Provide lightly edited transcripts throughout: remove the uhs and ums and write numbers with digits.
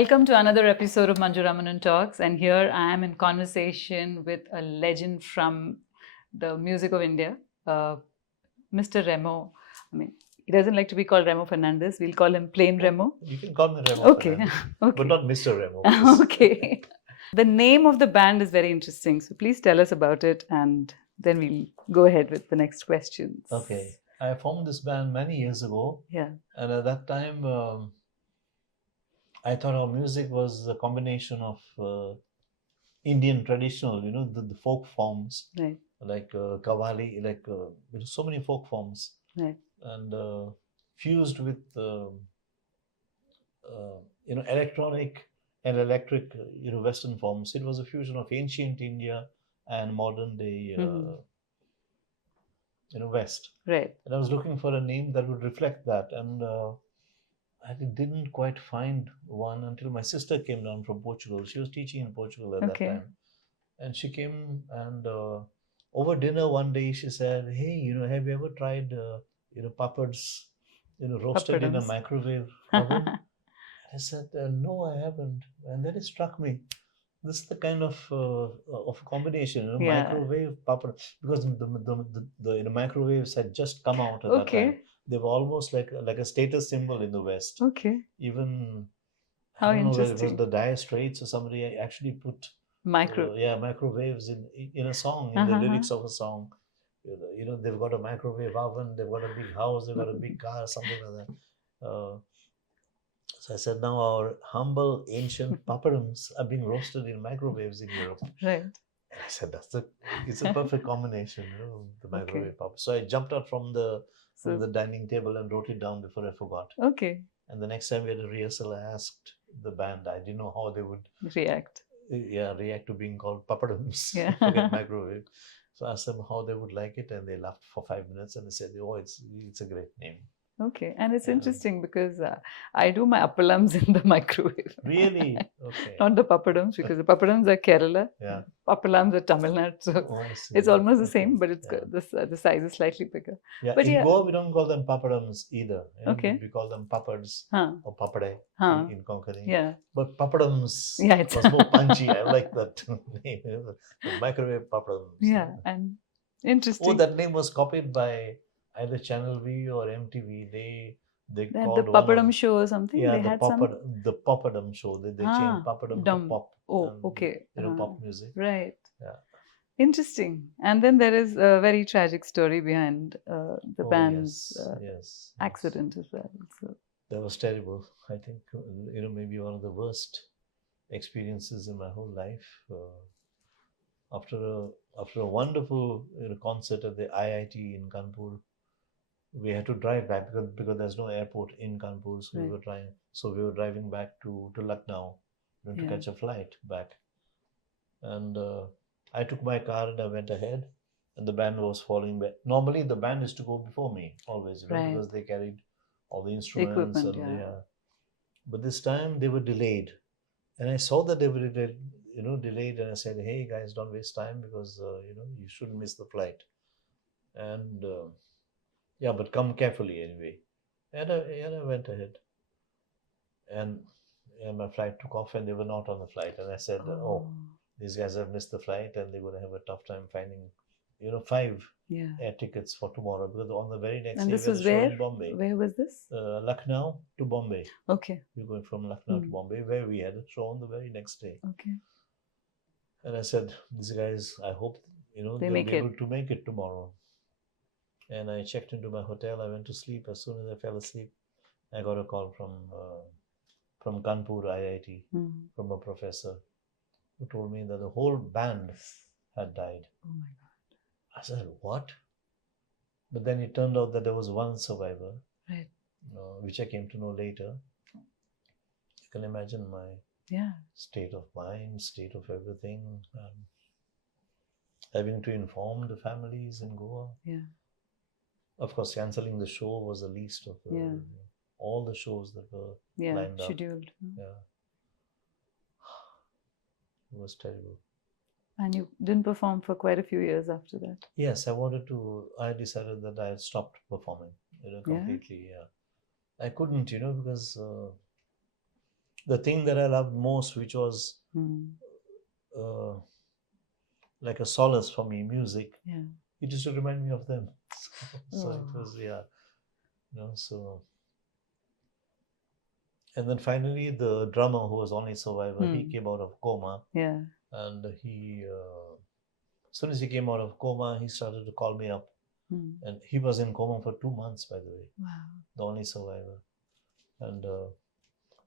Welcome to another episode of Manju Ramanan Talks, and here I am in conversation with a legend from the music of India, Mr. Remo. I mean, he doesn't like to be called Remo Fernandez. We'll call him plain Remo. You can call me Remo Okay, Fernandez, okay. but not Mr. Remo. please. Okay. The name of the band is very interesting, so please tell us about it, and then we'll go ahead with the next questions. Okay. I formed this band many years ago, Yeah. and at that time, I thought our music was a combination of Indian traditional, the folk forms, Right. like Kavali, so many folk forms, Right. and fused with electronic and electric, Western forms. It was a fusion of ancient India and modern day, West. Right. And I was looking for a name that would reflect that, and I didn't quite find one until my sister came down from Portugal. She was teaching in Portugal at Okay. that time, and she came and over dinner one day she said, "Hey, have you ever tried, papads, roasted in a Papadums. microwave oven?" I said, "No, I haven't." And then it struck me. This is the kind of combination, Yeah. microwave papad, because the microwaves had just come out at that Okay. time. They were almost like a status symbol in the West. Okay. Even How I don't know whether it was interesting. the Dire Straits or somebody actually put microwaves in a song, in the lyrics of a song. They've got a microwave oven, they've got a big house, they've got a big car, something like that. So I said, now our humble ancient papadums are being roasted in microwaves in Europe. Right. And I said, it's a perfect combination, the microwave papa. So I jumped out from the dining table and wrote it down before I forgot. Okay. And the next time we had a rehearsal, I asked the band, I didn't know how they would react to being called papadums. Yeah. Forget microwave. So I asked them how they would like it, and they laughed for 5 minutes and they said, "Oh, it's a great name." Okay, and it's Yeah. interesting because I do my appalams in the microwave. Really? Okay. Not the papadums, because the papadums are Kerala. Yeah. Appalams are Tamil Nadu. So Oh, I see. it's almost the Okay. same, but it's Yeah. the size is slightly bigger. Yeah, But in yeah. Goa we don't call them papadums either. Okay. We call them papads Huh. or papade Huh. in Konkani. Yeah. But papadums Yeah, it's was more punchy. I like that name. The microwave papadums. Yeah, and interesting. Oh, that name was copied by either Channel V or MTV. They They had called the one papadum of, show or something. yeah, They had some. the papadum show. They changed papadum to Dumb. pop. Oh, and, okay. Pop music. Right. Yeah. Interesting. And then there is a very tragic story behind the band's yes. accident as well. So That was terrible. I think, maybe one of the worst experiences in my whole life. After a wonderful concert at the IIT in Kanpur, we had to drive back because there's no airport in Kanpur, so we were driving back to Lucknow to catch a flight back. And I took my car and I went ahead, and the band was following back. Normally, the band is to go before me always, because they carried all the instruments equipment, but this time they were delayed, and I saw that they were delayed, and I said, "Hey guys, don't waste time because you shouldn't miss the flight." And but come carefully anyway. And I went ahead, and my flight took off, and they were not on the flight, and I said, "Oh, these guys have missed the flight, and they're going to have a tough time finding 5 air tickets for tomorrow, because on the very next day this we was had a show where? in Bombay. Where was this? Lucknow to Bombay. Okay. We're going from Lucknow to Bombay, where we had a show on the very next day. Okay. And I said, these guys, I hope they'll be able to make it tomorrow. And I checked into my hotel. I went to sleep. As soon as I fell asleep, I got a call from Kanpur IIT, from a professor, who told me that the whole band had died. Oh my God. I said, what? But then it turned out that there was one survivor, right? Which I came to know later. You can imagine my state of mind, state of everything, having to inform the families in Goa. Yeah. Of course, cancelling the show was the least of all the shows that were lined up. Scheduled. Yeah. It was terrible. And you didn't perform for quite a few years after that. Yes, I decided that I had stopped performing, completely. Yeah. I couldn't, because the thing that I loved most, which was Mm. uh, like a solace for me, music, Yeah. it used to remind me of them. So it Oh. was, yeah, so. And then finally, the drummer who was only survivor, he came out of coma, Yeah. and as soon as he came out of coma, he started to call me up, Mm. and he was in coma for 2 months, by the way, Wow. the only survivor, and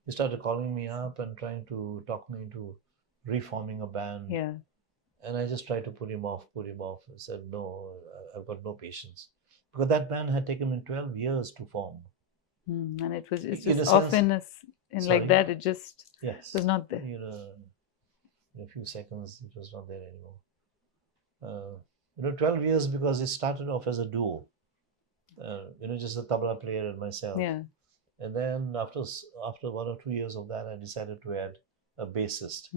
he started calling me up and trying to talk me into reforming a band. Yeah. And I just tried to put him off. I said, no, I've got no patience. Because that band had taken me 12 years to form. And it's In just a sense, often in like sorry? that, it just Yes. was not there. In a few seconds, it was not there anymore. 12 years because it started off as a duo. Just a tabla player and myself. Yeah. And then after 1 or 2 years of that, I decided to add a bassist.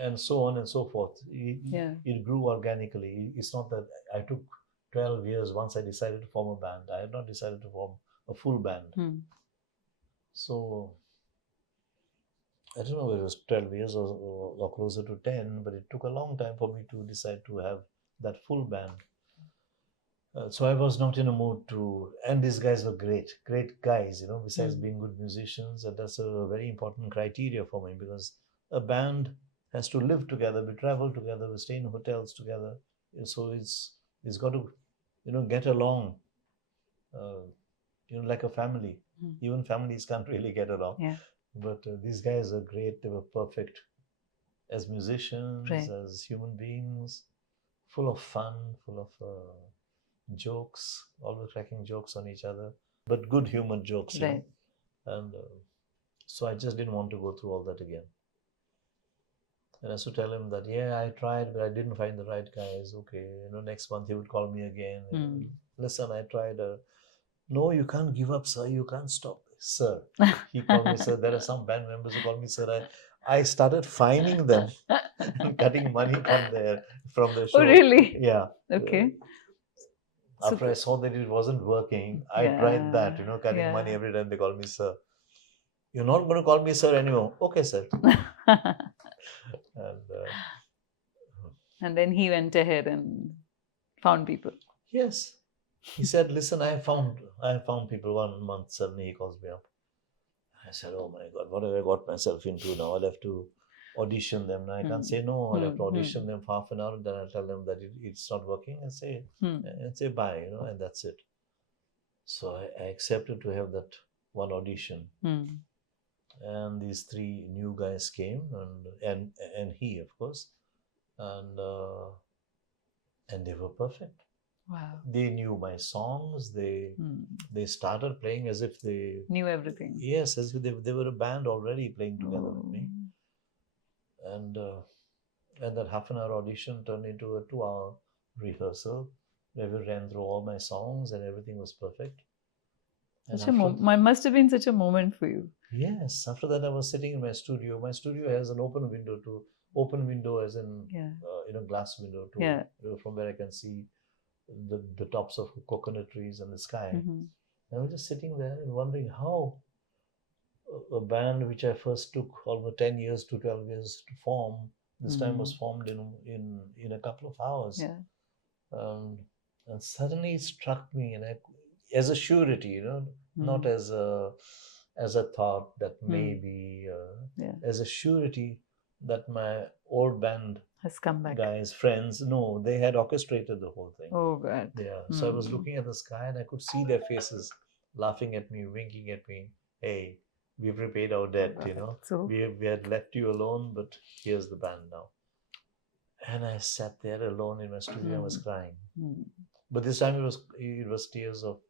And so on and so forth. It grew organically. It's not that I took 12 years once I decided to form a band. I had not decided to form a full band. So I don't know whether it was 12 years or closer to 10, but it took a long time for me to decide to have that full band. So I was not in a mood to, and these guys were great guys, besides being good musicians. And that's a very important criteria for me, because a band has to live together, we travel together, we stay in hotels together. So it's got to, get along, like a family. Even families can't really get along. Yeah. But these guys are great. They were perfect as musicians, Right. as human beings, full of fun, full of jokes, always cracking jokes on each other, but good humored jokes, Right. And so I just didn't want to go through all that again. And I used to tell him that, yeah, I tried, but I didn't find the right guys. Okay, next month he would call me again. Listen, I tried. No, you can't give up, sir. You can't stop, sir. He called me sir. There are some band members who call me sir. I started fining them and cutting money from their show. Oh, really? Yeah. Okay. After I saw that it wasn't working, I tried that, cutting money every time they call me sir. You're not going to call me sir anymore. Okay, sir. And then he went ahead and found people. Yes. He said, listen, I found people. 1 month, suddenly he calls me up. I said, oh my God, what have I got myself into now? I'll have to audition them. Now I can't say no. I'll have to audition them for half an hour, and then I'll tell them that it's not working, and say bye, and that's it. So I accepted to have that one audition. And these 3 new guys came, and he, of course, and they were perfect. Wow. They knew my songs. They started playing as if they knew everything. Yes, as if they were a band already playing together with me. And that half an hour audition turned into a 2-hour rehearsal where we ran through all my songs and everything was perfect. Must have been such a moment for you. Yes. After that, I was sitting in my studio. My studio has an open window as in glass window from where I can see the tops of coconut trees and the sky. I was just sitting there and wondering how a band which I first took almost 10 years to 12 years to form, this time was formed in a couple of hours. Yeah. And suddenly it struck me, and as a surety, not as a thought that maybe, as a surety that my old band has come back. Guys, friends, no, they had orchestrated the whole thing. Oh, God. Yeah. So I was looking at the sky and I could see their faces laughing at me, winking at me. Hey, we've repaid our debt, So we had left you alone, but here's the band now. And I sat there alone in my studio and was crying. But this time it was tears of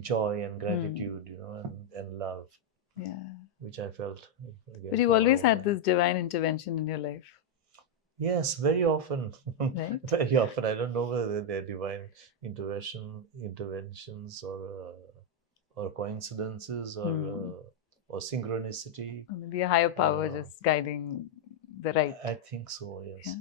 joy and gratitude, and love. Yeah. Which I felt. But you've always had this divine intervention in your life. Yes, very often. Right? Very often. I don't know whether they're divine interventions or coincidences or synchronicity. Or maybe a higher power just guiding the right. I think so. Yes.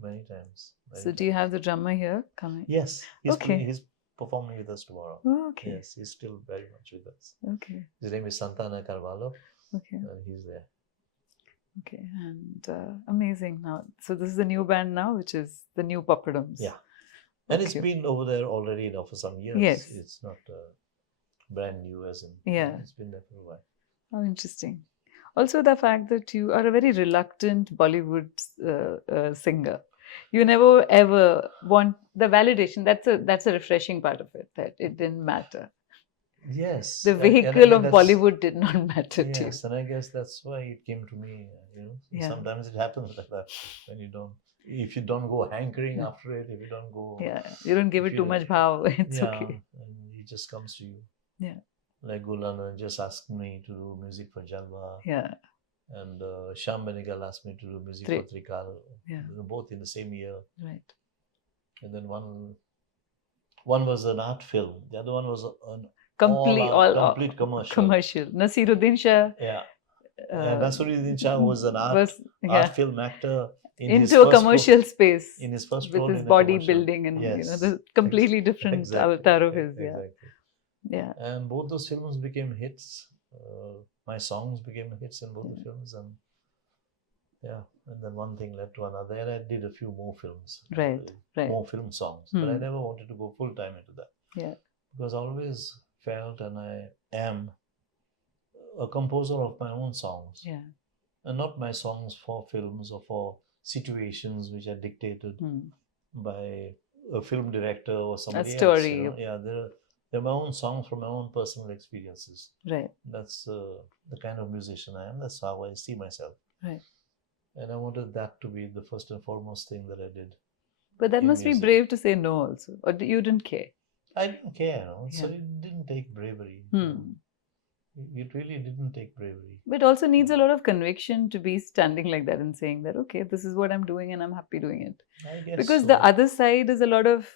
Many times. So do you have the drummer here coming? Yes. Okay. performing with us tomorrow. Oh, okay. Yes, he's still very much with us. Okay. His name is Santana Carvalho, Okay. and he's there. Okay. And amazing. Now, so this is the new band now, which is the new Papadums. Yeah. And it's Okay. been over there already now for some years. Yes. It's not brand new as in. Yeah. It's been there for a while. How interesting. Also, the fact that you are a very reluctant Bollywood singer. You never ever want the validation. That's a refreshing part of it. That it didn't matter. Yes. The and vehicle of that's- Bollywood did not matter to you. Yes, and I guess that's why it came to me. Yeah. Sometimes it happens like that when if you don't go hankering Yeah. after it, if you don't go. Yeah, you don't give if it too you- much power. It's yeah, okay. and it just comes to you. Yeah. Like Gulano just asked me to do music for Jalwa, Yeah. and Shyam Benegal asked me to do music Three. for Trikal. Yeah. Both in the same year. Right. And then one was an art film. The other one was an Complete complete commercial. Commercial. Nasiruddin Shah. Yeah. And Nasiruddin Shah was an was, yeah, art film actor in his into a first commercial space in his first with role his in a commercial. bodybuilding and Yes. the completely different Exactly. avatar of his. Yeah. Exactly. Yeah. And both those films became hits. My songs became hits in both Yeah. the films, and then one thing led to another, and I did a few more films, Right. Right. more film songs, but I Hmm. never wanted to go full time into that. Yeah. Because I always felt, and I am a composer of my own songs, Yeah. and not my songs for films or for situations which are dictated Hmm. by a film director or somebody story. else. Yeah, they're my own songs from my own personal experiences. Right. That's the kind of musician I am. That's how I see myself. Right. And I wanted that to be the first and foremost thing that I did. But that in must be music. brave to say no also. Or you didn't care? I didn't care, so Yeah. it didn't take bravery. Hmm. It really didn't take bravery. But it also needs a lot of conviction to be standing like that and saying that, okay, this is what I'm doing and I'm happy doing it. I guess Because so. the other side is a lot of,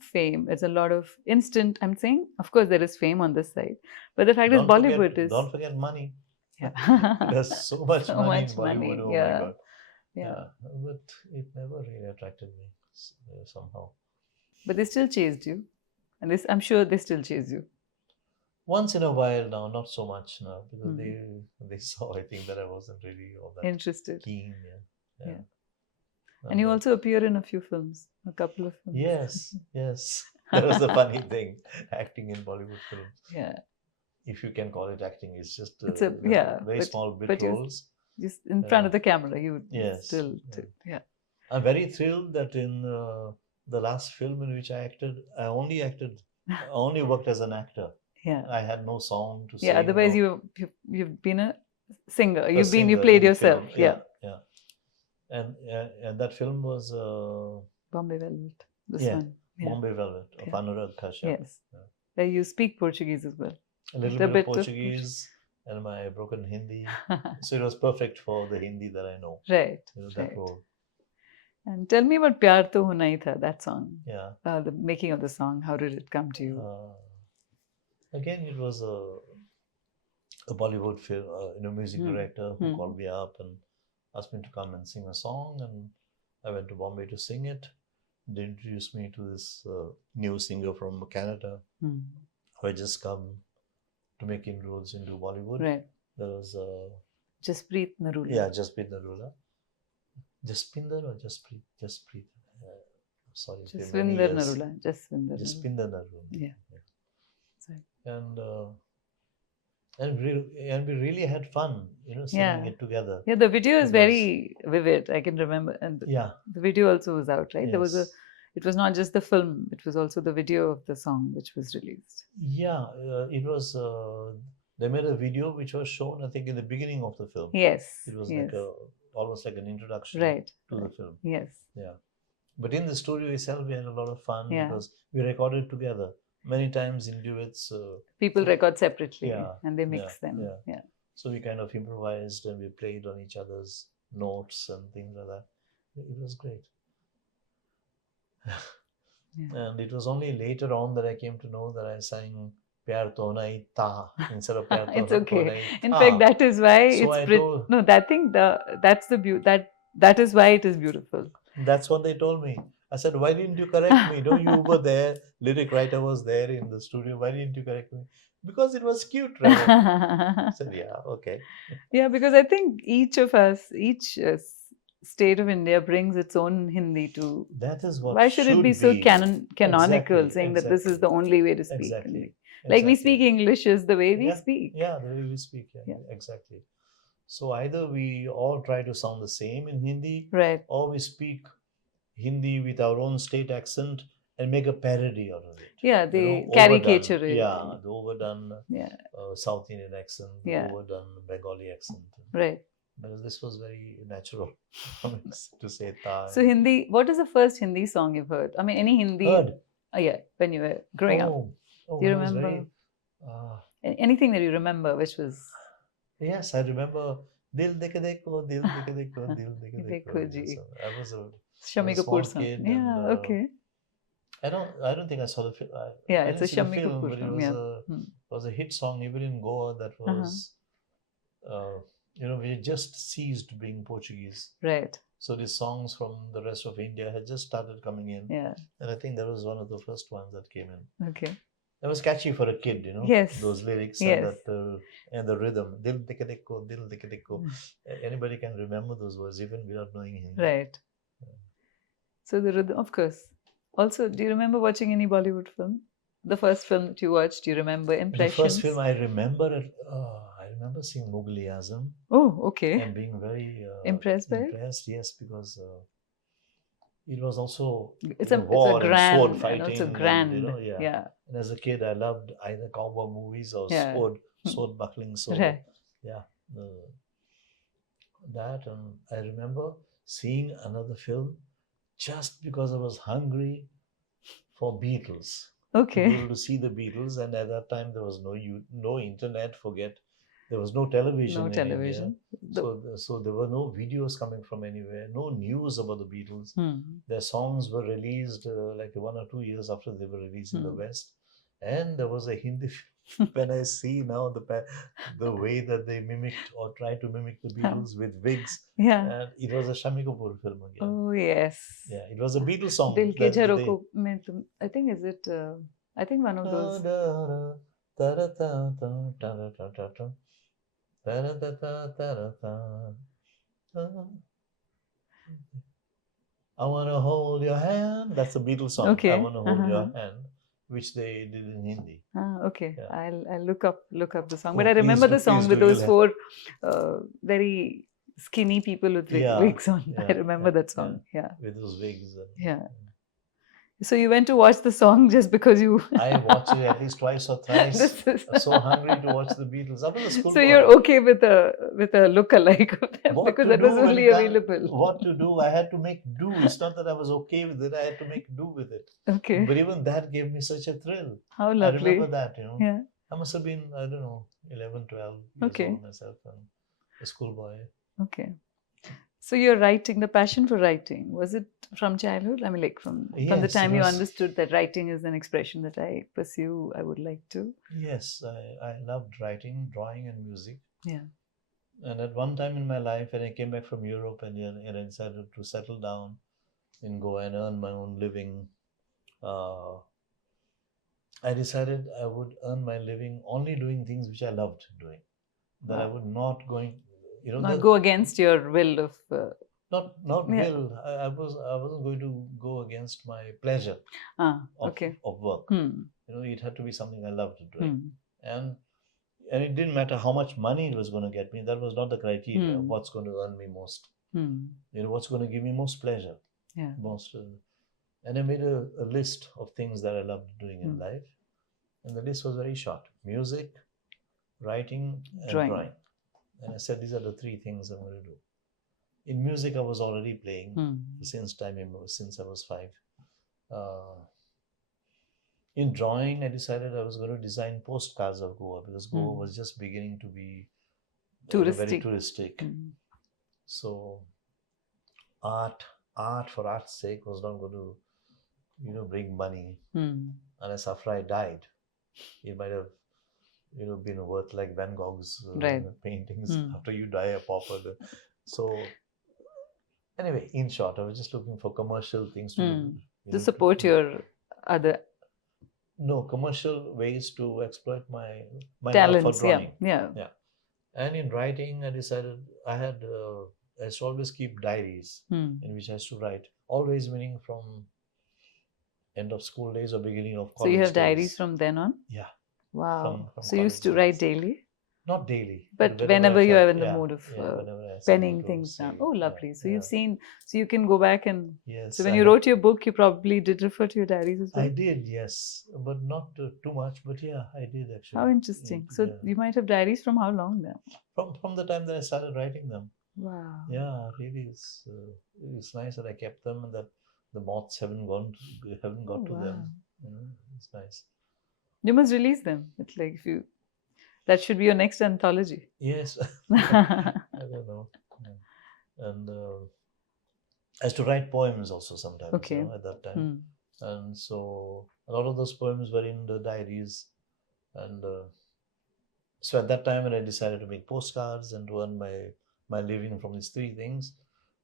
fame. It's a lot of instant. I'm saying, of course, there is fame on this side. But the fact is, Bollywood is. Don't forget money. Yeah. There's so much So money much in Bollywood. money, Oh yeah. my God. Yeah. But it never really attracted me somehow. But they still chased you. And this, I'm sure they still chase you. Once in a while now, not so much now, because Hmm. they saw, I think, that I wasn't really all that Interested. keen. Yeah. And you also appear in a few films, a couple of films. Yes. That was the funny thing, acting in Bollywood films. Yeah. If you can call it acting, it's just It's a- yeah, very but- small bit but you- roles. Just in front Yeah. of the camera, you would Yes, still, yeah. yeah. I'm very thrilled that in the last film in which I acted, I only worked as an actor. Yeah. I had no song to sing. Yeah. Otherwise, no- you've been a singer. a You singer played in yourself. film. Yeah. And that film was Bombay Velvet. This Yeah. one. Yeah. Bombay Velvet of Yeah. Anurag Kashyap. Yes. You speak Portuguese as well. A little The bit bit of of Portuguese and my broken Hindi. So it was perfect for the Hindi that I know. Right. That Right. role. And tell me about Pyaar To Hona Hi Tha, that song. Yeah. The making of the song. How did it come to you? Again, it was a Bollywood film, music director who called me up and asked me to come and sing a song, and I went to Bombay to sing it. They introduced me to this new singer from Canada Hmm. who had just come to make inroads into Bollywood. Right. There was Jasprit Narula. Jasprit Narula. Jaspinder or Jasprit? Jasprit. Sorry. it's been many Jaswinder years. Narula. Jaswinder Narula. Jaspinder Narula. Yeah. Sorry. And we really had fun, singing it together. Yeah, the video is It very vivid. I can remember, and Yeah, the video also was out, right? There was yes. it was not just the film; it was also the video of the song which was released. Yeah, it was. They made a video which was shown, I think, in the beginning of the film. Yes. It was yes. like almost like an introduction right. to the film. Yes. Yeah, but in the studio itself, we had a lot of fun Yeah. because we recorded together many times in duets. People record separately, Yeah, and they mix them. yeah. Yeah. So we kind of improvised and we played on each other's notes and things like that. It was great. Yeah. And it was only later on that I came to know that I sang Pyaar To Hona Hi Tha instead of Pyaar To It's Hona okay. Hi In Tha. fact, that is why So I told- no. That thing, that's the beauty. That is why it is beautiful. That's what they told me. I said, why didn't you correct me? No, you were there. Lyric writer was there in the studio. Why didn't you correct me? Because it was cute, Remo. I said, yeah, okay. Yeah, because I think each of us, each state of India brings its own Hindi to. That is what Why should it be so be. canonical, Exactly, saying that this is the only way to speak Hindi? Exactly. Like we speak English is the way we Yeah, speak. yeah, the way we speak. Yeah, exactly. So either we all try to sound the same in Hindi, Right. or we speak Hindi with our own state accent and make a parody out of it. Yeah, You they know, caricature overdone. it. Yeah, the overdone Yeah. South Indian accent, the Yeah. overdone Bengali accent. Right. Because this was very natural to say ta. So Hindi, what is the first Hindi song you've heard? I mean, any Hindi. Heard. Oh, yeah, when you were growing up. Oh, Do you when I was remember? very, Anything that you remember which was. yes, I remember Dil Dekhe Dekho, Dil Dekhe Dekho, Dil Dekhe Dekho Dekho. ji. Yes, I was a Shami small Kapoor song. kid. Yeah, And, okay. I don't think I saw the film. Yeah, I it's a didn't see the Shami film, Kapoor but it film. was Yeah. was a hit song even in Goa that was, you know, we just ceased being Portuguese. Right. So these songs from the rest of India had just started coming in. Yeah. And I think that was one of the first ones that came in. Okay. It was catchy for a kid, you know. Yes. Those lyrics Yes. and the rhythm. Dil dekhe dekho, dil dekhe dekho. Anybody can remember those words even without knowing Hindi. Right. So the rhythm, of course. Also, do you remember watching any Bollywood film? The first film that you watched, do you remember impressions? The first film I remember, I remember seeing Mughal Azam. Oh, okay. And being very impressed by it? Impressed, yes, because it was also it's a war grand, and sword fighting. It's a grand, and, you know, yeah. And as a kid, I loved either cowboy movies or sword buckling. So yeah, that, and I remember seeing another film just because I was hungry for Beatles. Okay. To be able to see the Beatles, and at that time there was no internet. Forget. There was no television. No in television. India. So there were no videos coming from anywhere. No news about the Beatles. Their songs were released like 1 or 2 years after they were released in the West, and there was a Hindi. When I see now the way that they mimicked or tried to mimic the Beatles with wigs, and it was a Shami Kapoor film again. Oh yes. Yeah, it was a Beatles song. Dil ke jharoko mein tum, I think is it? I think one of those. I wanna hold your hand. That's a Beatles song. Okay. I wanna hold your hand, which they did in Hindi. Okay. Yeah. I'll look up the song. But I remember the song with those four very skinny people with wigs on. I remember that song. Yeah. With those wigs. Yeah. So you went to watch the song just because you. I watched it at least twice or thrice. I was so hungry to watch the Beatles. I was a schoolboy. So you're okay with a look-alike of them because that was only available. What to do? I had to make do. It's not that I was okay with it. I had to make do with it. Okay. But even that gave me such a thrill. How lovely. I remember that, you know. Yeah. I must have been, I don't know, 11, 12 years old myself and a schoolboy. Okay. So you're writing, the passion for writing, was it from childhood? I mean, like from the time you understood that writing is an expression that I pursue, I would like to? Yes, I loved writing, drawing and music. Yeah. And at one time in my life, when I came back from Europe and I decided to settle down in Goa and earn my own living, I decided I would earn my living only doing things which I loved doing. That I would not going... not go against your will of not will. I wasn't going to go against my pleasure of work. It had to be something I loved doing, and it didn't matter how much money it was going to get me. That was not the criteria. What's going to earn me most? What's going to give me most pleasure? Most. And I made a list of things that I loved doing in life, and the list was very short: music, writing, and drawing. And I said, these are the three things I'm going to do. In music, I was already playing since I was 5. In drawing, I decided I was going to design postcards of Goa because Goa was just beginning to be very touristic. So art for art's sake was not going to, bring money unless after I died. It might have been worth like Van Gogh's paintings after you die a pauper. So Anyway, in short, I was just looking for commercial things to do. Hmm. you To know, support your other no commercial ways to exploit my love for talents. Yeah, drawing. yeah. Yeah. And in writing, I decided I used to always keep diaries Hmm. in which I used to write, always meaning from end of school days or beginning of So you college have diaries days. from then on? Yeah, Wow. from So you used college to write days. daily? Not daily, but But whenever I whenever you are felt, in the mood of yeah, whenever I had something penning to things down. say, Oh, yeah, lovely. So yeah. you've seen, so you can go back and. Yes, So when you wrote your book, you probably did refer to your diaries as well? I did, yes, but not too much. But yeah, I did actually. How interesting. So Yeah. you might have diaries from how long then? From the time that I started writing them. Wow. Yeah, really, it's nice that I kept them and that the moths haven't got to them. It's nice. You must release them. It's like if you, that should be your next anthology. Yes, I don't know. Yeah. And I used to write poems also sometimes, Okay. at that time. And so a lot of those poems were in the diaries. And so at that time, when I decided to make postcards and to earn my living from these three things,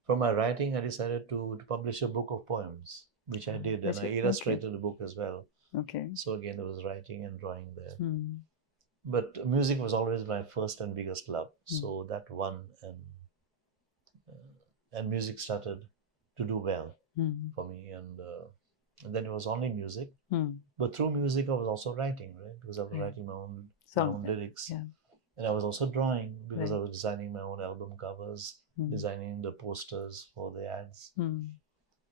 from my writing, I decided to publish a book of poems, which I did, and I illustrated the book as well. Okay. So again, there was writing and drawing there. But music was always my first and biggest love. So that won, and music started to do well for me. And then it was only music. But through music, I was also writing, right? Because I was writing my own lyrics. Yeah. And I was also drawing because I was designing my own album covers, designing the posters for the ads.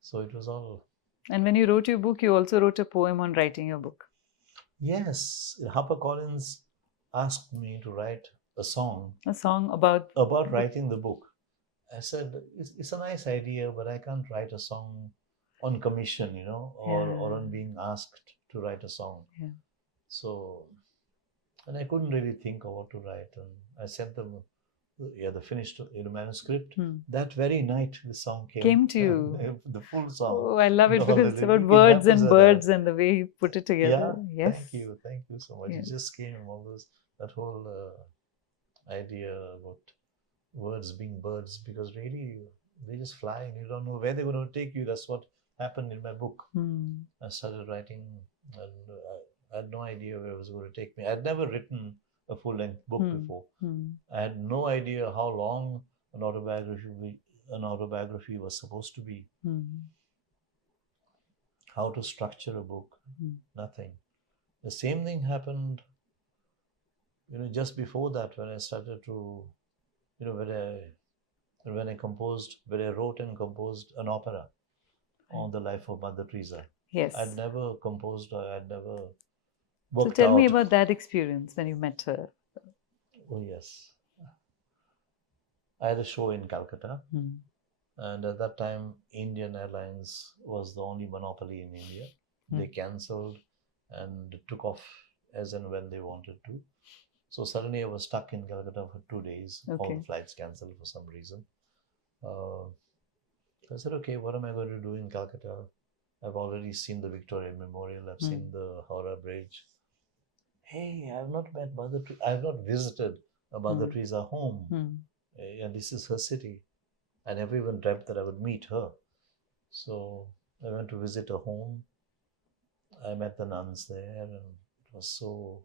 So it was all. And when you wrote your book, you also wrote a poem on writing your book. Yes, HarperCollins asked me to write a song. A song about writing the book. I said it's a nice idea, but I can't write a song on commission, or on being asked to write a song. Yeah. So, and I couldn't really think of what to write, and I sent them, the finished manuscript. That very night, the song came to you. The full song. Oh, I love it because it's about birds and birds and the way you put it together. Yeah. Thank you so much. It just came that whole idea about words being birds, because really they just fly and you don't know where they're going to take you. That's what happened in my book. I started writing and I had no idea where it was going to take me. I'd never written a full-length book before. I had no idea how long an autobiography was supposed to be. How to structure a book. Nothing. The same thing happened just before that, when I started to when I wrote and composed an opera on the life of Mother Teresa. Yes. I'd never composed, I'd never worked out. So tell me about that experience when you met her. Oh, yes. I had a show in Calcutta. And at that time, Indian Airlines was the only monopoly in India. They cancelled and took off as and when they wanted to. So suddenly I was stuck in Calcutta for 2 days. All the flights cancelled for some reason. I said, okay, what am I going to do in Calcutta? I've already seen the Victoria Memorial. I've seen the Howrah Bridge. Hey, I have not met I have not visited a Mother Teresa home. And this is her city. I never even dreamt that I would meet her. So I went to visit her home. I met the nuns there, and it was so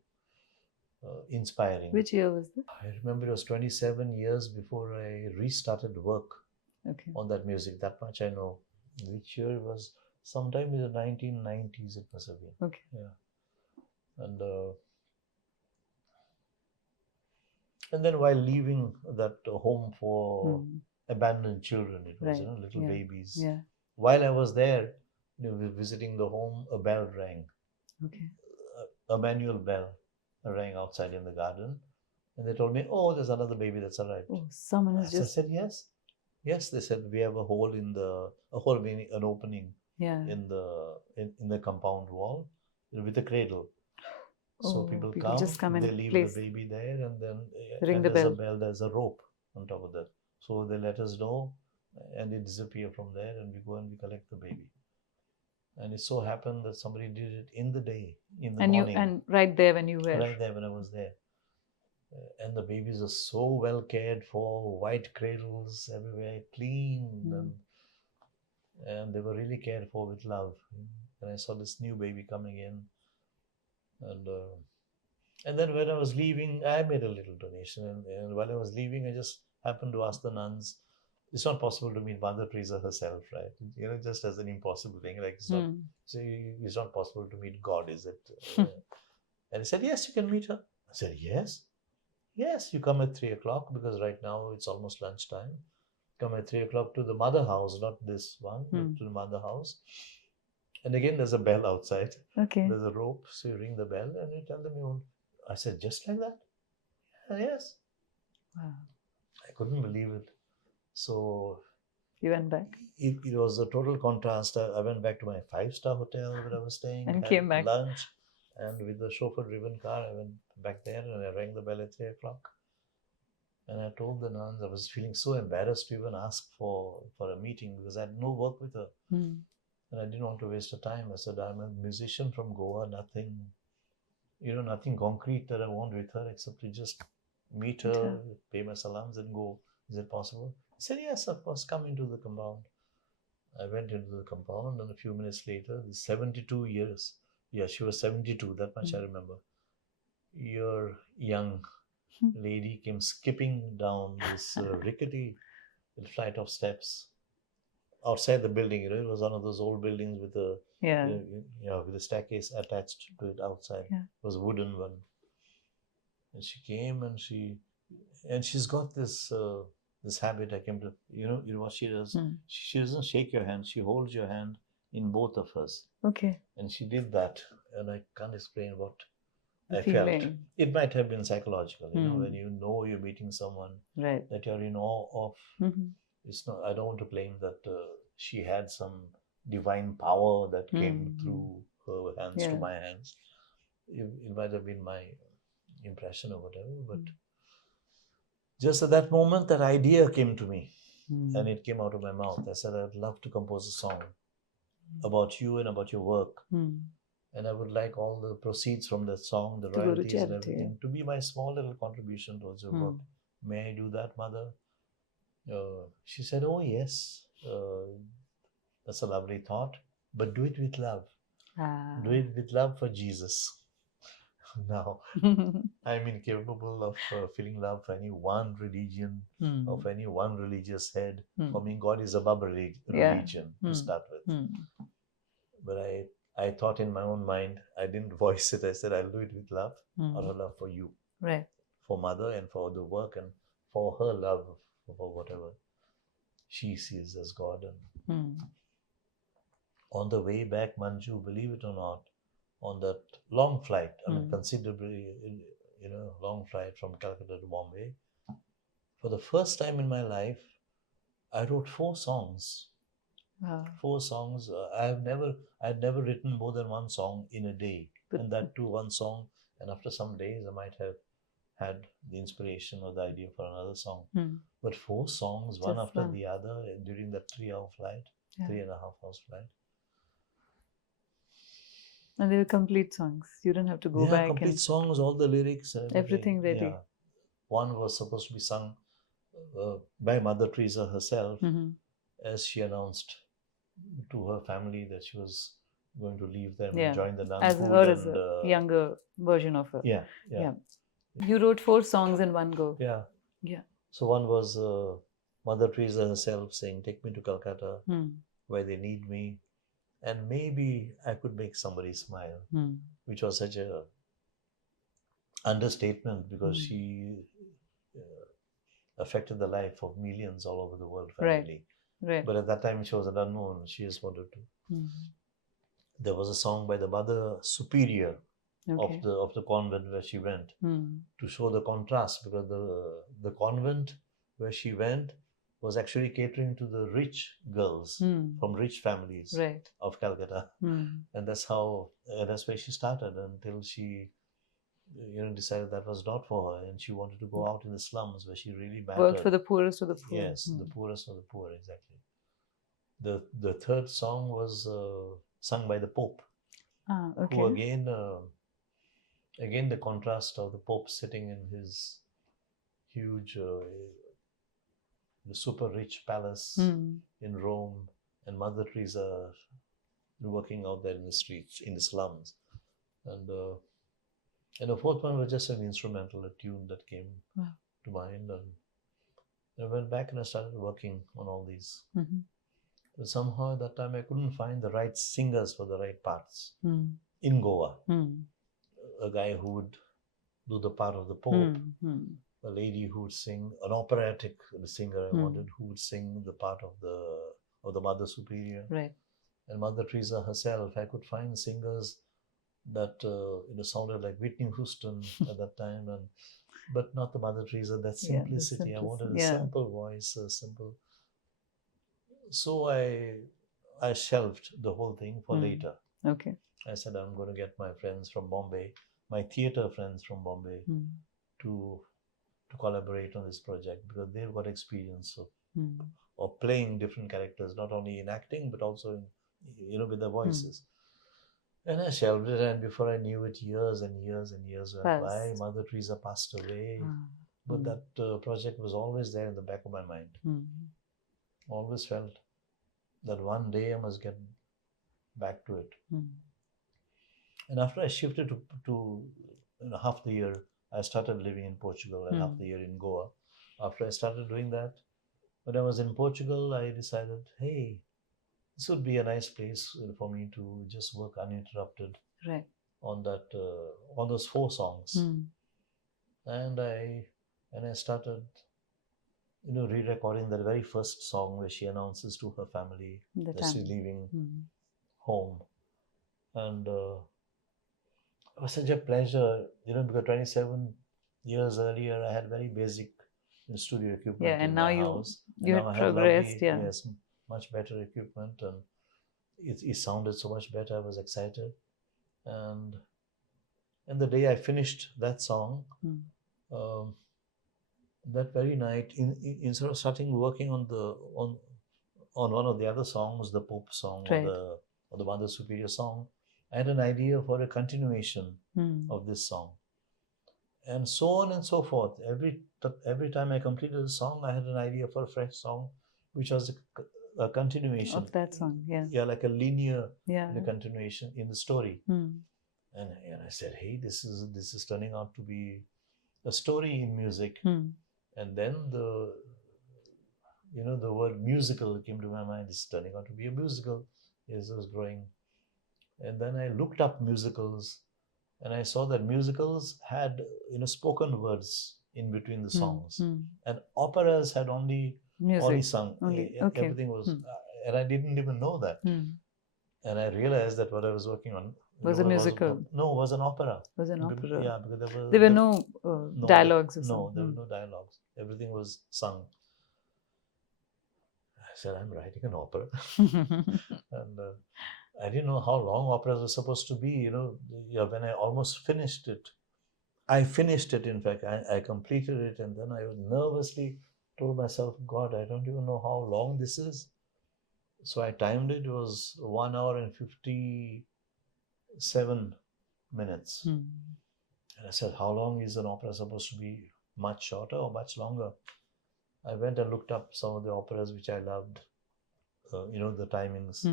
inspiring. Which year was that? I remember it was 27 years before I restarted work on that music. That much I know. Which year it was? Sometime in the 1990s it must have been. Okay. Yeah. And then while leaving that home for abandoned children, it was little babies. Yeah. While I was there, visiting the home, a bell rang. Okay. A manual bell rang outside in the garden, and they told me, "Oh, there's another baby that's arrived." Oh, someone has just. I said, "Yes, yes." They said, "We have a hole meaning an opening in the compound wall with a cradle." So people come they leave the baby there, and then ring the there's bell. a bell, there's a rope on top of that. So they let us know, and they disappear from there, and we go and we collect the baby. And it so happened that somebody did it in the day, in the morning. And right there when you were. Right there when I was there. And the babies are so well cared for, white cradles everywhere, clean, and they were really cared for with love. And I saw this new baby coming in, and then when I was leaving, I made a little donation, and while I was leaving, I just happened to ask the nuns. It's not possible to meet Mother Teresa herself, right? Just as an impossible thing, like it's not possible to meet God, is it? And he said, yes, you can meet her. I said, yes, you come at 3 o'clock, because right now it's almost lunchtime. Come at 3 o'clock to the mother house, not this one, but to the mother house. And again, there's a bell outside. Okay. There's a rope, so you ring the bell and you tell them you want. I said, just like that? Yes. Wow. I couldn't believe it. So you went back? It was a total contrast. I went back to my 5-star hotel where I was staying, and had came back. lunch, and with the chauffeur-driven car, I went back there and I rang the bell at 3 o'clock. And I told the nuns I was feeling so embarrassed to even ask for a meeting because I had no work with her. And I didn't want to waste her time. I said, I'm a musician from Goa, nothing concrete that I want with her except to just meet her, pay my salams and go. Is it possible? He said, yes, of course, come into the compound. I went into the compound, and a few minutes later, 72 years. Yeah, she was 72, that much I remember. Your young lady came skipping down this rickety flight of steps outside the building. It was one of those old buildings with a with a staircase attached to it outside. It was a wooden one. And she came, and she's got this this habit. I came to what she does. She doesn't shake your hand. She holds your hand in both of hers. Okay. And she did that, and I can't explain what I felt. It might have been psychological, when you're meeting someone that you're in awe of. It's not. I don't want to claim that she had some divine power that came through her hands to my hands. It might have been my impression or whatever, but just at that moment, that idea came to me, and it came out of my mouth. I said, I'd love to compose a song about you and about your work. And I would like all the proceeds from that song, the royalties and everything, to be my small little contribution towards your work. May I do that, Mother? She said, oh, yes. That's a lovely thought. But do it with love. Do it with love for Jesus. Now, I'm incapable of feeling love for any one religion or for any one religious head. For me, God is above religion to start with. But I thought in my own mind, I didn't voice it. I said, I'll do it with love, out of love for you, for Mother, and for the work, and for her love for whatever she sees as God. And on the way back, Manju, believe it or not, on that long flight, considerably, long flight from Calcutta to Bombay, for the first time in my life, I wrote 4 songs. Wow. 4 songs. I had never written more than 1 song in a day, and that too 1 song. And after some days, I might have had the inspiration or the idea for another song. But 4 songs, one after the other, during that 3-hour flight, 3.5 hours flight. And they were complete songs. You didn't have to go back. Complete songs, all the lyrics, everything ready. Yeah. One was supposed to be sung by Mother Teresa herself, as she announced to her family that she was going to leave them and join the nuns. As a younger version of her. Yeah. You wrote 4 songs in one go. Yeah. So one was Mother Teresa herself saying, take me to Calcutta, where they need me, and maybe I could make somebody smile, which was such a understatement, because she affected the life of millions all over the world finally. Right. But at that time she was an unknown. She just wanted to. There was a song by the Mother Superior of the convent where she went, to show the contrast, because the convent where she went was actually catering to the rich girls from rich families of Calcutta, and that's where she started, until she decided that was not for her, and she wanted to go out in the slums where she really mattered. Worked for the poorest of the poor. Yes, the poorest of the poor, exactly. The third song was sung by the Pope, who again the contrast of the Pope sitting in his huge, the super rich palace in Rome, and Mother Teresa working out there in the streets, in the slums. And the fourth one was just an instrumental, a tune that came to mind. And I went back and I started working on all these. But somehow at that time I couldn't find the right singers for the right parts in Goa. A guy who would do the part of the Pope, a lady who would sing, an operatic singer I wanted, who would sing the part of the Mother Superior. Right. And Mother Teresa herself. I could find singers that sounded like Whitney Houston at that time, but not the Mother Teresa. That simplicity. I wanted a simple voice, a simple. So I shelved the whole thing for later. Okay. I said I'm going to get my friends from Bombay, my theatre friends from Bombay, to collaborate on this project, because they've got experience of playing different characters, not only in acting but also in with their voices. And I shelved it, and before I knew it, years and years and years went by. Mother Teresa passed away, but that project was always there in the back of my mind. Always felt that one day I must get back to it. And after I shifted to half the year, I started living in Portugal and half the year in Goa. After I started doing that, when I was in Portugal, I decided, hey, this would be a nice place for me to just work uninterrupted on that, on those 4 songs. And I started, re-recording that very first song where she announces to her family that she's leaving home. And it was such a pleasure, because 27 years earlier I had very basic studio equipment in my house. You had progressed, yes, much better equipment, and it sounded so much better. I was excited, and the day I finished that song, that very night, instead of starting working on one of the other songs, the Pope song or the Mother Superior song, I had an idea for a continuation of this song, and so on and so forth. Every time I completed a song, I had an idea for a fresh song, which was a continuation of that song. Like a linear continuation in the story. And I said, hey, this is turning out to be a story in music. And then the word musical came to my mind. It's turning out to be a musical. Yes, it was growing. And then I looked up musicals, and I saw that musicals had spoken words in between the songs, and operas had only sung. Everything was, and I didn't even know that. And I realized that what I was working on was a musical. Was an opera. Was an opera. Yeah, because there were no dialogues. There were no dialogues. Everything was sung. I said, I'm writing an opera. And I didn't know how long operas were supposed to be. When I almost finished it, I finished it. In fact, I completed it, and then I nervously told myself, God, I don't even know how long this is. So I timed it. It was 1 hour and 57 minutes. And I said, how long is an opera supposed to be? Much shorter or much longer? I went and looked up some of the operas which I loved. The timings.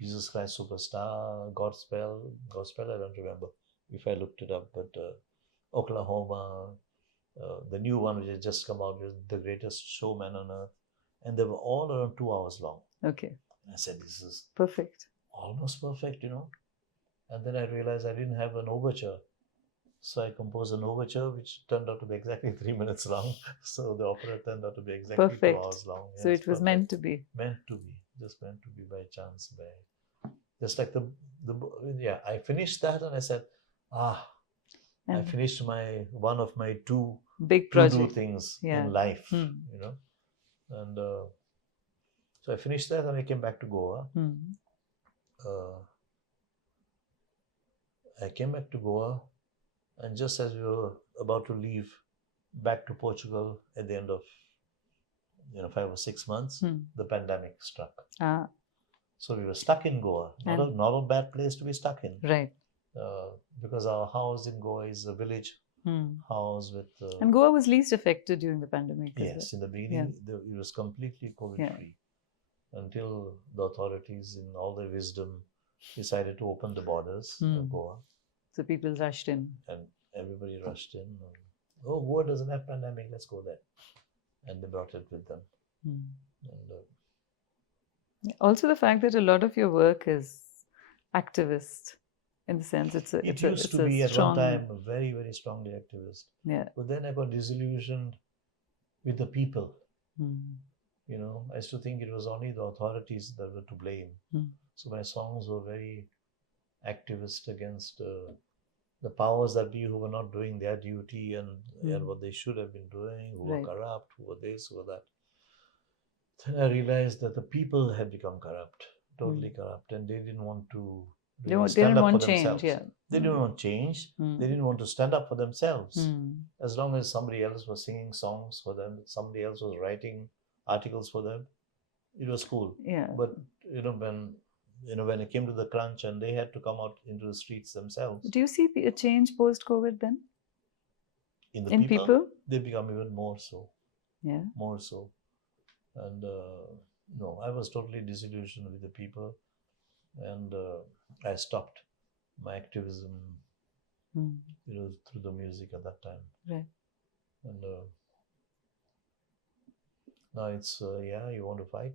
Jesus Christ Superstar, Godspell, I don't remember if I looked it up, but Oklahoma, the new one which has just come out with The Greatest Showman on Earth, and they were all around 2 hours long. Okay. I said, this is perfect. Almost perfect, And then I realized I didn't have an overture. So I composed an overture which turned out to be exactly 3 minutes long. So the opera turned out to be exactly perfect. 2 hours long. So it was meant to be. Meant to be. Just meant to be by chance. Just like I finished that, and I said, and I finished one of my 2 big project to do things in life, And so I finished that, and I came back to Goa. I came back to Goa, and just as we were about to leave back to Portugal at the end of 5 or 6 months, the pandemic struck. So we were stuck in Goa. Not a bad place to be stuck in. Right. Because our house in Goa is a village house with. And Goa was least affected during the pandemic. Yes, in the beginning, it was completely COVID-free until the authorities, in all their wisdom, decided to open the borders of Goa. So people rushed in. And everybody rushed in. Oh, Goa doesn't have pandemic, let's go there. And they brought it with them. And, also, the fact that a lot of your work is activist, in the sense it used to be at one time very, very strongly activist. Yeah. But then I got disillusioned with the people. You know, I used to think it was only the authorities that were to blame. So my songs were very activist against the powers that be, who were not doing their duty and what they should have been doing, who were corrupt, who were this, who were that. Then I realized that the people had become corrupt, totally corrupt, and they didn't want to stand up for themselves. They didn't want change. They didn't want to stand up for themselves. As long as somebody else was singing songs for them, somebody else was writing articles for them, it was cool. But when it came to the crunch and they had to come out into the streets themselves. Do you see a change post-COVID then? In people? They become even more so. Yeah. More so. And no, I was totally disillusioned with the people, and I stopped my activism, through the music at that time. Right. And now it's you want to fight,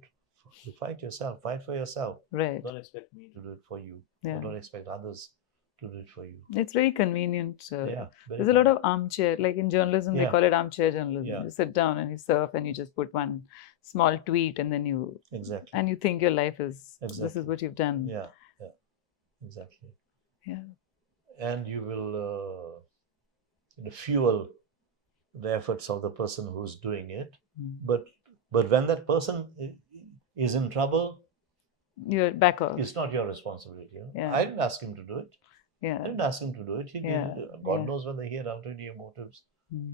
you fight yourself, fight for yourself. Right. Don't expect me to do it for you. Or don't expect others to do it for you. It's very convenient. There's a lot of armchair, like in journalism, they call it armchair journalism. You sit down and you surf and you just put one small tweet and then you and you think your life is this is what you've done. Yeah, exactly. Yeah. And you will fuel the efforts of the person who's doing it. But when that person is in trouble, you're back off. It's not your responsibility. You know? Yeah. I didn't ask him to do it. Yeah. I didn't ask him to do it. He did. God knows whether he had ulterior motives.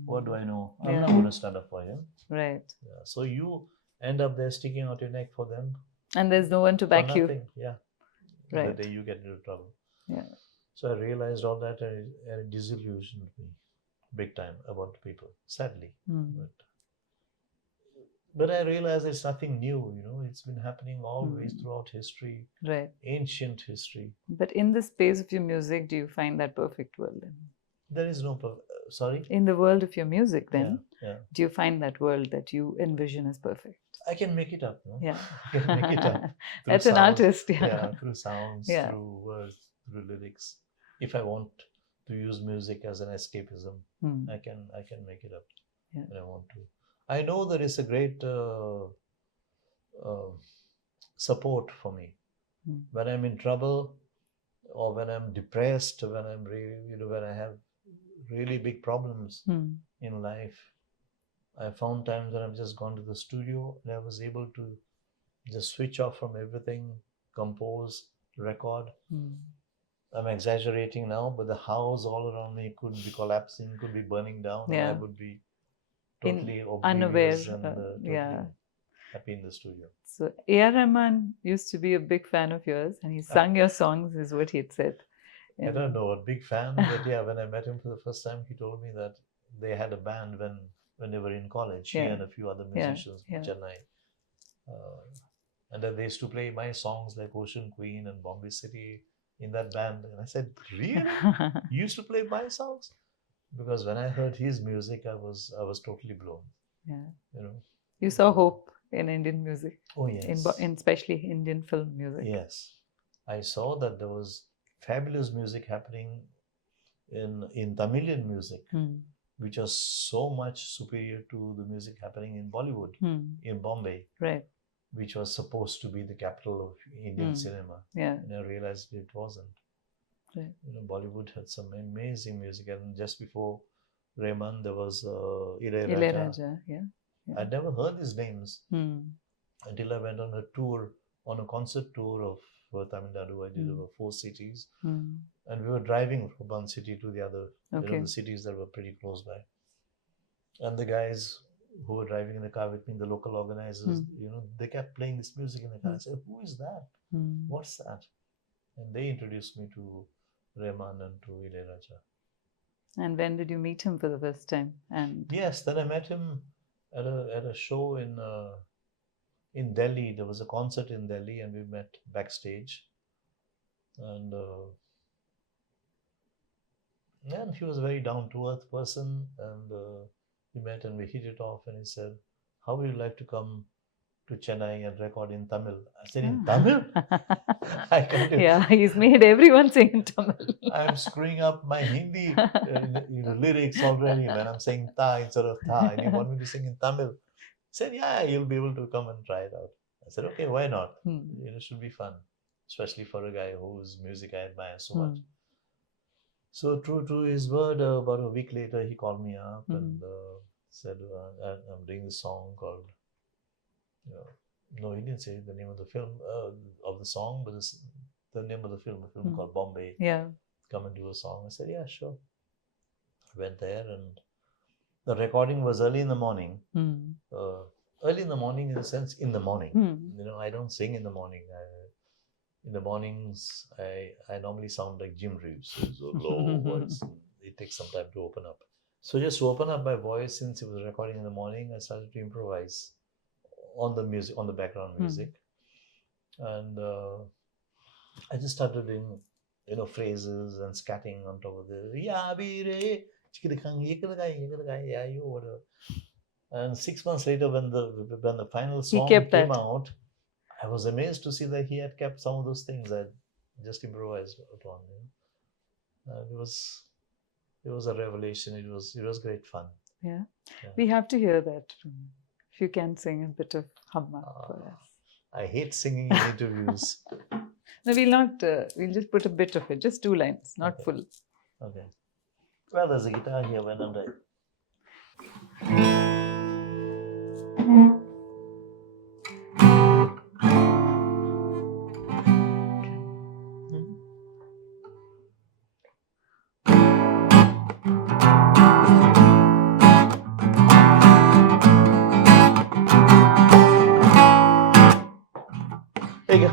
What do I know? I'm not going to stand up for him. Right. Yeah. So you end up there sticking out your neck for them. And there's no one to back you. Yeah. Right. The day you get into trouble. Yeah. So I realized all that and it disillusioned me big time about the people, sadly. But I realized it's nothing new, it's been happening always throughout history, right? Ancient history. But in the space of your music, do you find that perfect world then? There is no, sorry? In the world of your music then, yeah. Do you find that world that you envision as perfect? I can make it up, no? Yeah. I can make it up. That's an artist, through sounds, through words, through lyrics. If I want to use music as an escapism, I can make it up when I want to. I know there is a great support for me when I'm in trouble, or when I'm depressed, when I'm really, when I have really big problems in life. I found times when I've just gone to the studio and I was able to just switch off from everything, compose, record. I'm exaggerating now, but the house all around me could be collapsing, could be burning down, and I would be totally unaware and totally happy in the studio. So A.R. Rahman used to be a big fan of yours, and he sung your songs, is what he had said. I don't know, a big fan, but when I met him for the first time, he told me that they had a band when they were in college, he and a few other musicians from Chennai. And then they used to play my songs like Ocean Queen and Bombay City in that band. And I said, really? You used to play my songs? Because when I heard his music, I was totally blown. Yeah. You saw hope in Indian music. Oh, yes. In especially Indian film music. Yes. I saw that there was fabulous music happening in Tamilian music, which was so much superior to the music happening in Bollywood, in Bombay. Right. Which was supposed to be the capital of Indian cinema. Yeah. And I realized it wasn't. Right. Bollywood had some amazing music, and just before Rehman, there was Ilayaraja. Yeah. I'd never heard these names until I went on a concert tour of Tamil Nadu. I did over 4 cities, and we were driving from one city to the other. The cities that were pretty close by, and the guys who were driving in the car with me, the local organizers, they kept playing this music in the car. I said, "Who is that? What's that?" And they introduced me to Rehman and to Ilayaraja. And when did you meet him for the first time? And Yes, then I met him at a show in Delhi. There was a concert in Delhi, and we met backstage. And and he was a very down to earth person, and we met and we hit it off. And he said, "How would you like to come to Chennai and record in Tamil?" I said, "In Tamil? I can't do." Yeah, he's made everyone sing in Tamil. I'm screwing up my Hindi lyrics already when I'm saying ta instead of tha, and you want me to sing in Tamil. He said, "Yeah, you'll be able to come and try it out." I said, "Okay, why not? It should be fun, especially for a guy whose music I admire so much." So true to his word, about a week later, he called me up and said, "I'm doing this song called." No, he didn't say the name of the film of the song, but the name of the film called Bombay. Yeah. Come and do a song. I said, "Yeah, sure." I went there, and the recording was early in the morning. Early in the morning, in the sense, in the morning. I don't sing in the morning. In the mornings, I normally sound like Jim Reeves, so low voice. It takes some time to open up. So just to open up my voice, since it was recording in the morning, I started to improvise on the music, on the background music, and I just started doing, phrases and scatting on top of the yeah, whatever. And 6 months later, when the final song came out, I was amazed to see that he had kept some of those things I just improvised upon. It was a revelation. It was great fun. Yeah. We have to hear that. If you can sing a bit of Hamma for us. I hate singing in interviews. No, we'll not. We'll just put a bit of it, just 2 lines, not full. Okay. Well, there's a guitar here when I'm ready.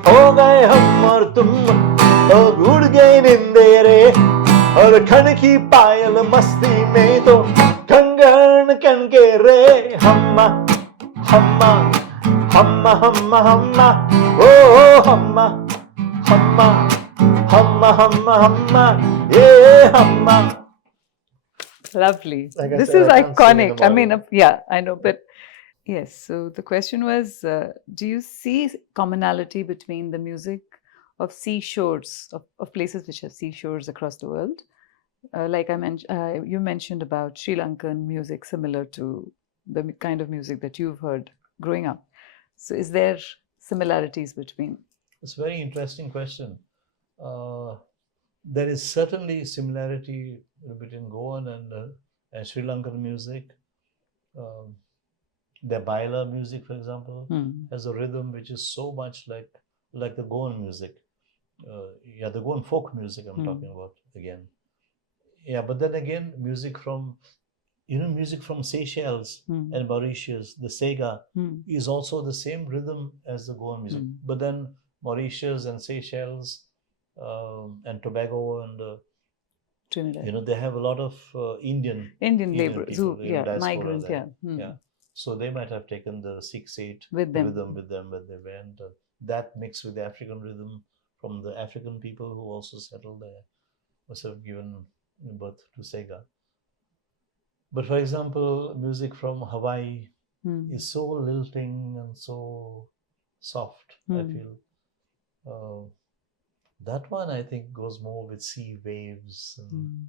हो गए हम और तुम और उड़ गए निंदेरे और खन की पायल मस्ती में तो कंगन कनके रे हम्मा हम्मा हम्मा हम्मा हम्मा ओ हम्मा हम्मा हम्मा हम्मा हम्मा ये हम्मा. Lovely. This is iconic. I mean, yeah, I know, but yes. So the question was, do you see commonality between the music of seashores, of places which have seashores across the world? Like you mentioned about Sri Lankan music, similar to the kind of music that you've heard growing up. So is there similarities between? It's a very interesting question. There is certainly similarity between Goan and Sri Lankan music. Their Baila music, for example, has a rhythm which is so much like the Goan music. The Goan folk music I'm talking about again. Yeah, but then again, music from Seychelles and Mauritius, the Sega, is also the same rhythm as the Goan music. But then Mauritius and Seychelles and Tobago and Trinidad. they have a lot of Indian laborers, migrants. Yeah. So they might have taken the 6/8 rhythm with them when they went. That mixed with the African rhythm from the African people who also settled there must have given birth to Sega. But for example, music from Hawaii is so lilting and so soft, I feel. That one, I think, goes more with sea waves and,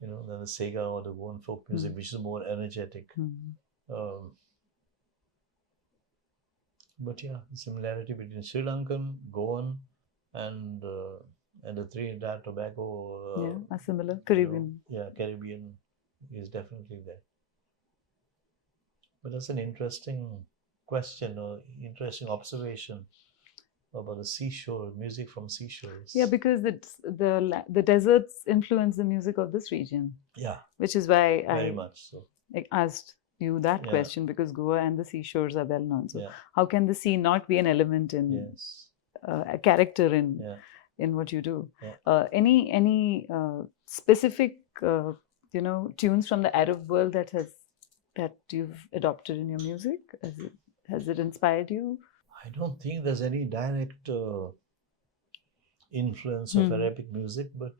than the Sega or the Goan folk music, which is more energetic. But yeah, the similarity between Sri Lankan, Goan, and the Trinidad, Tobago. Are similar. Caribbean. Caribbean is definitely there. But that's an interesting question or interesting observation about the seashore, music from seashores. Yeah, because the deserts influence the music of this region. Yeah. Which is why very much so. I asked you that question, because Goa and the seashores are well known. So how can the sea not be an element in a character in what you do? Yeah. Any specific tunes from the Arab world that you've adopted in your music? Has it inspired you? I don't think there's any direct influence of Arabic music, but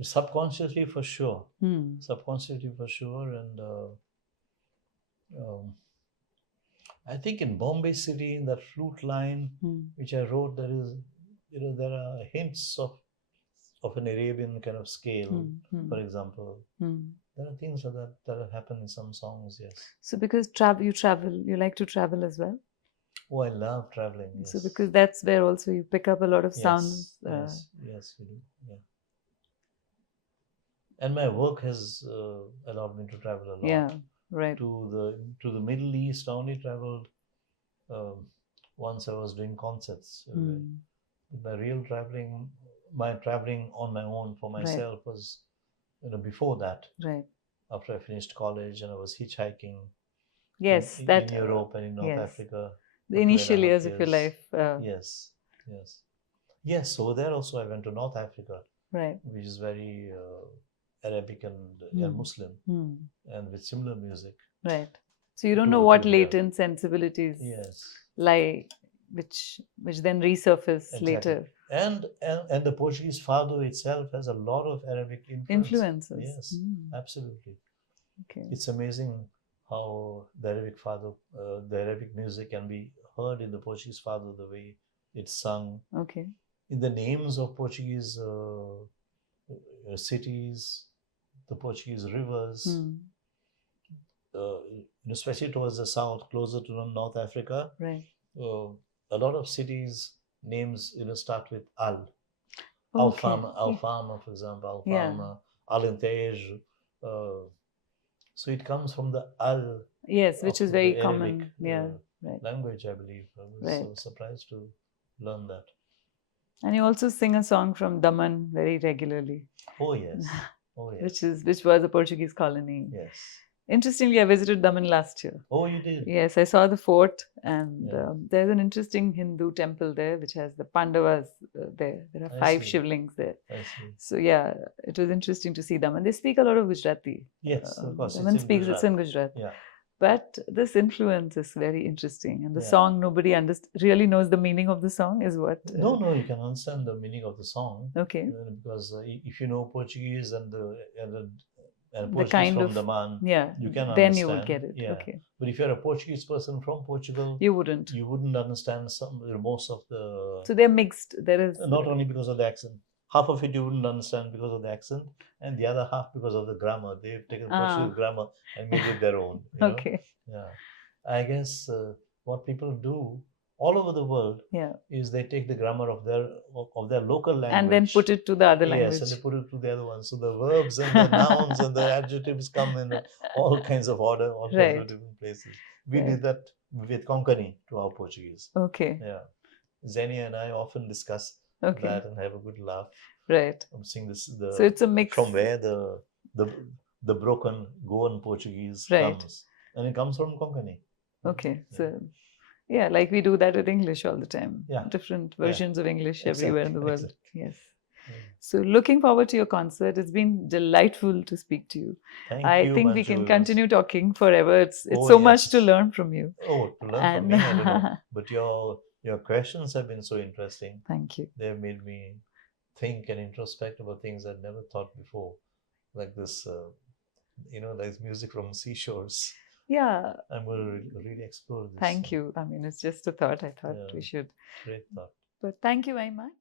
subconsciously for sure. Subconsciously for sure, and I think in Bombay City, in that flute line which I wrote, there is, there are hints of an Arabian kind of scale, for example. There are things like that have happened in some songs, yes. So because you like to travel as well? Oh, I love traveling, yes. So because that's where also you pick up a lot of sounds. Yes, we do, yeah. And my work has allowed me to travel a lot. Yeah, right. To the Middle East, I only traveled once I was doing concerts. My real traveling, my traveling on my own for myself was, before that. Right. After I finished college and I was hitchhiking. Yes, in Europe and in North Africa. The initial years of your life. Yes. Over there also I went to North Africa. Right. Which is very Arabic and Muslim, and with similar music. Right. So you don't know what latent sensibilities lie, which then resurface later. And the Portuguese fado itself has a lot of Arabic influences. Yes, absolutely. Okay. It's amazing how the Arabic fado, the Arabic music can be heard in the Portuguese fado, the way it's sung. Okay. In the names of Portuguese cities, the Portuguese rivers, especially towards the south, closer to North Africa. Right. A lot of cities names start with Al. Okay. Alfama, for example, Alfama, Alentejo. So it comes from the Al. Yes, which is very Arabic, common. Language, I believe. I was so surprised to learn that. And you also sing a song from Daman very regularly. Oh yes. Which was a Portuguese colony. Yes. Interestingly, I visited Daman last year. Oh, you did? Yes, I saw the fort, and there's an interesting Hindu temple there which has the Pandavas there. There are 5 shivlings there. I see. So yeah, it was interesting to see Daman. They speak a lot of Gujarati. Yes, of course. Daman speaks it's in Gujarat. Yeah. But this influence is very interesting, and the song nobody really knows the meaning of the song is what. No, you can understand the meaning of the song. Okay. Because if you know Portuguese and Portuguese the kind from of Daman, you can understand. Then you would get it. Yeah. Okay. But if you're a Portuguese person from Portugal, you wouldn't understand most of the. So they're mixed. There is not only because of the accent. Half of it you wouldn't understand because of the accent, and the other half because of the grammar. They've taken Portuguese grammar and made it their own. Okay. Yeah. I guess what people do all over the world is they take the grammar of their local language and then put it to the other language. Yes, and they put it to the other one. So the verbs and the nouns and the adjectives come in all kinds of order, all kinds of different places. We did that with Konkani to our Portuguese. Okay. Yeah. Zenia and I often discuss that and have a good laugh. Right. I'm seeing this. So it's a mix. From where the broken Goan Portuguese comes. And it comes from Konkani. Okay. So yeah, like we do that with English all the time. Yeah. Different versions of English everywhere in the world. Exactly. Yes. So looking forward to your concert. It's been delightful to speak to you. Thank you, think Manju. We can continue talking forever. It's so much to learn from you. Oh, to learn from me, I don't know. But your questions have been so interesting. Thank you. They've made me think and introspect about things I'd never thought before. Like this, like music from seashores. Yeah. I'm going to really explore this. Thank you. I mean, it's just a thought. I thought we should. Great thought. But thank you very much.